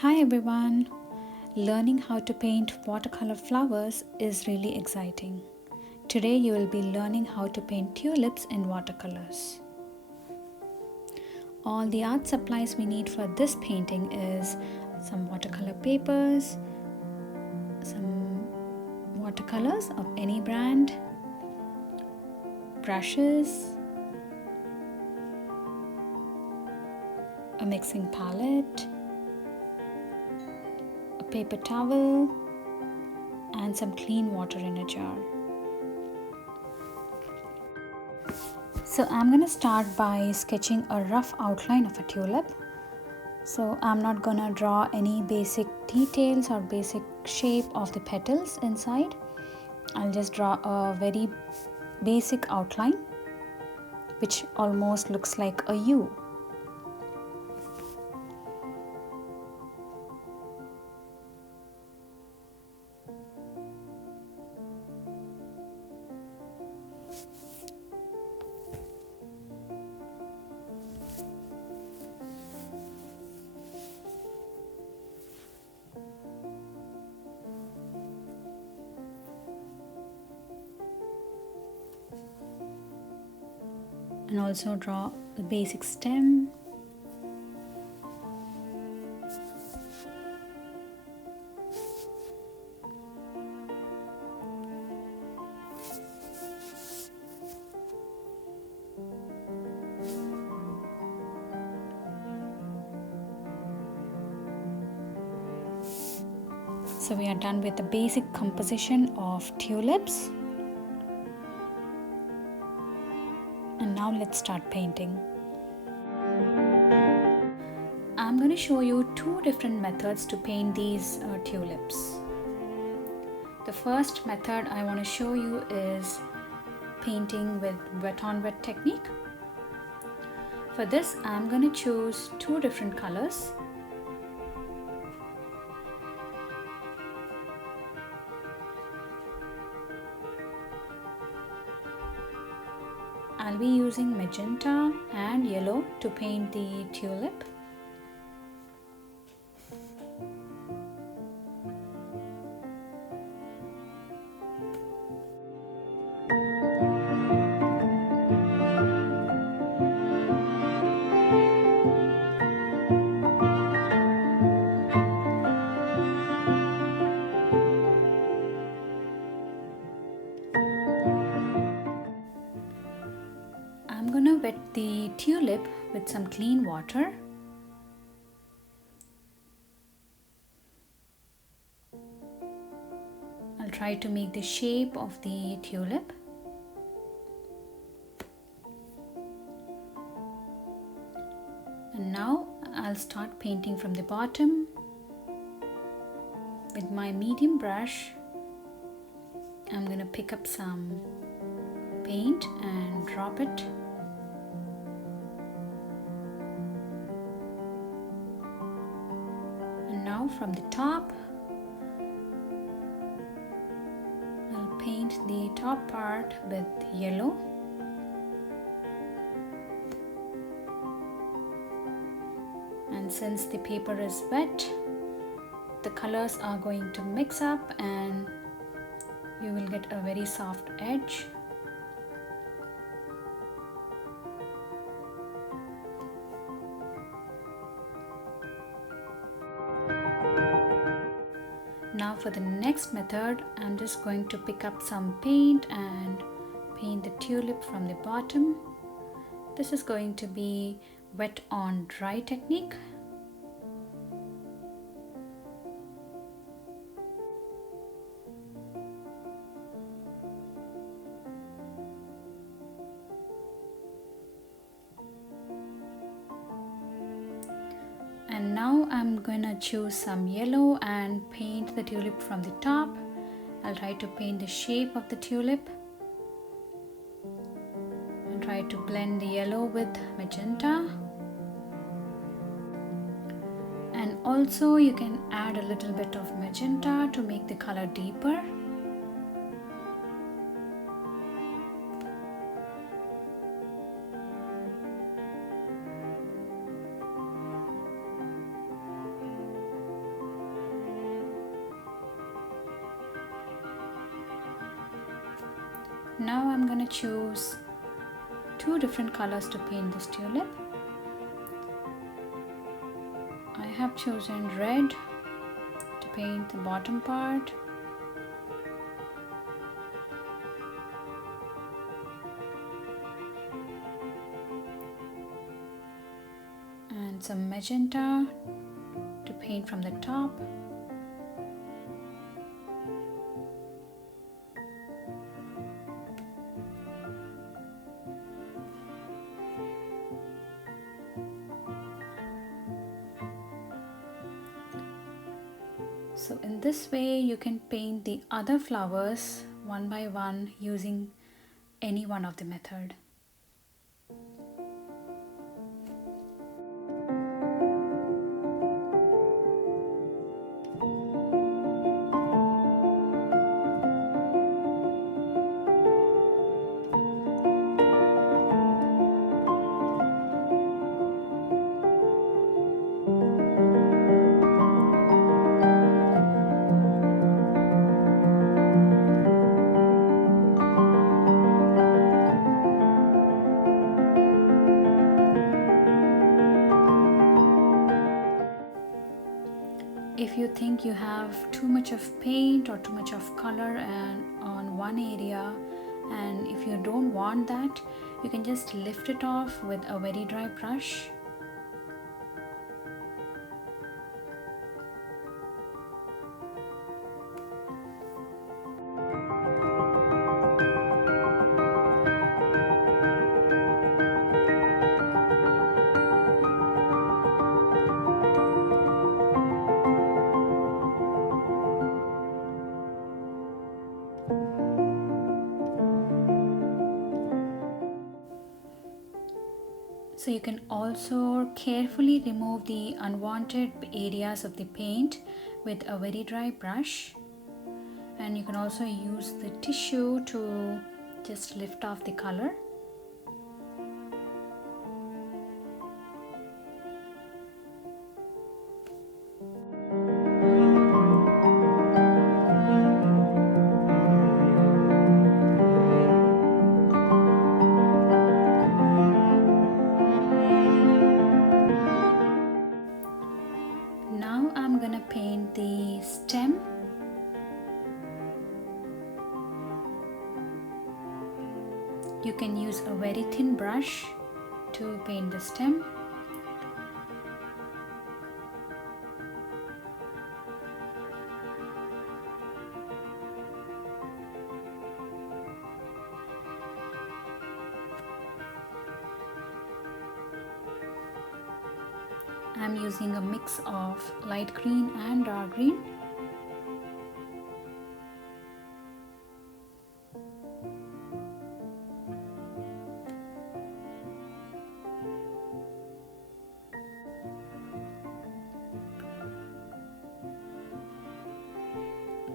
Hi everyone! Learning how to paint watercolor flowers is really exciting. Today you will be learning how to paint tulips in watercolors. All the art supplies we need for this painting is some watercolor papers, some watercolors of any brand, brushes, a mixing palette, a paper towel, and some clean water in a jar. So I'm going to start by sketching a rough outline of a tulip. So I'm not going to draw any basic details or basic shape of the petals inside. I'll just draw a very basic outline which almost looks like a U. And also draw the basic stem. So we are done with the basic composition of tulips. And now let's start painting. I'm going to show you two different methods to paint these tulips. The first method I want to show you is painting with wet on wet technique. For this I'm going to choose two different colors. I'll be using magenta and yellow to paint the tulip. I'm gonna wet the tulip with some clean water. I'll try to make the shape of the tulip. And now I'll start painting from the bottom. With my medium brush, I'm gonna pick up some paint and drop it. And now from the top, I'll paint the top part with yellow. And since the paper is wet, the colors are going to mix up and you will get a very soft edge. Now for the next method, I'm just going to pick up some paint and paint the tulip from the bottom. This is going to be wet on dry technique. And now I'm gonna choose some yellow and paint the tulip from the top. I'll try to paint the shape of the tulip and try to blend the yellow with magenta. And also you can add a little bit of magenta to make the color deeper. Now I'm going to choose two different colors to paint this tulip. I have chosen red to paint the bottom part, and some magenta to paint from the top. So in this way you can paint the other flowers one by one using any one of the method. If you think you have too much of paint or too much of color on one area, and if you don't want that, you can just lift it off with a very dry brush. So you can also carefully remove the unwanted areas of the paint with a very dry brush, and you can also use the tissue to just lift off the color. Now I'm gonna paint the stem. You can use a very thin brush to paint the stem. I'm using a mix of light green and dark green.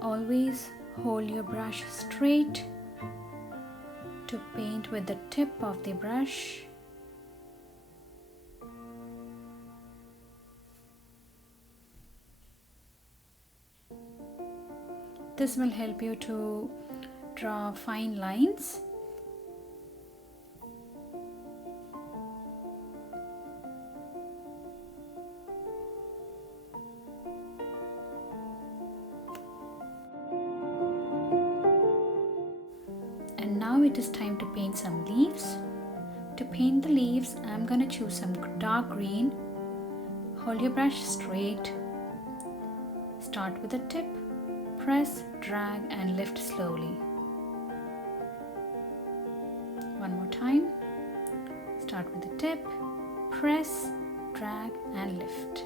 Always hold your brush straight to paint with the tip of the brush. This will help you to draw fine lines. And now it is time to paint some leaves. To paint the leaves, I'm gonna choose some dark green. Hold your brush straight. Start with the tip. Press, drag and lift slowly. One more time. Start with the tip, press, drag and lift.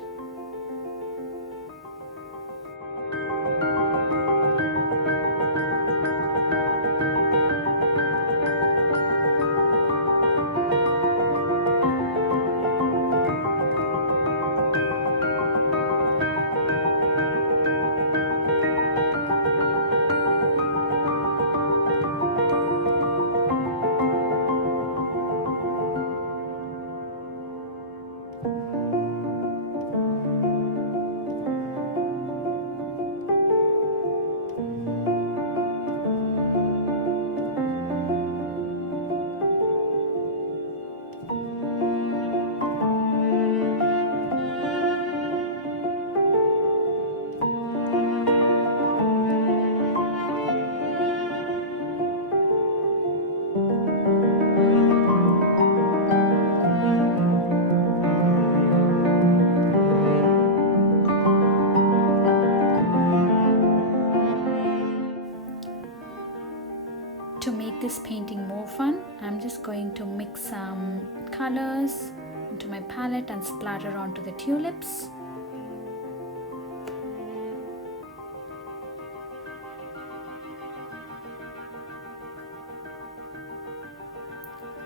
this painting more fun, I'm just going to mix some colors into my palette and splatter onto the tulips.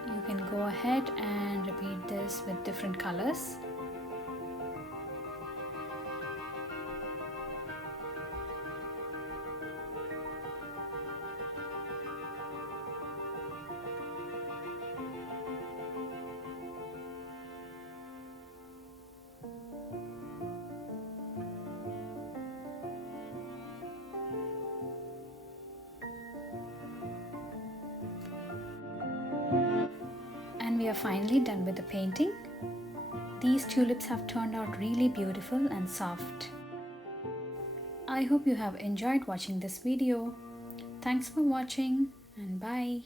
You can go ahead and repeat this with different colors. And we are finally done with the painting. These tulips have turned out really beautiful and soft. I hope you have enjoyed watching this video. Thanks for watching and bye.